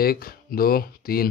1 2 3،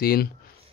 3،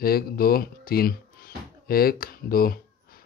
1 2 3، 1 2،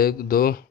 1 2،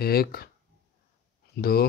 1 2،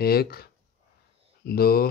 1 2،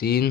3،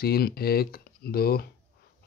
3 1 2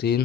3،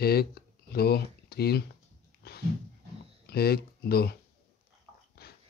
1 2 3 1 2۔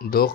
2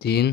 3,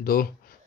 2،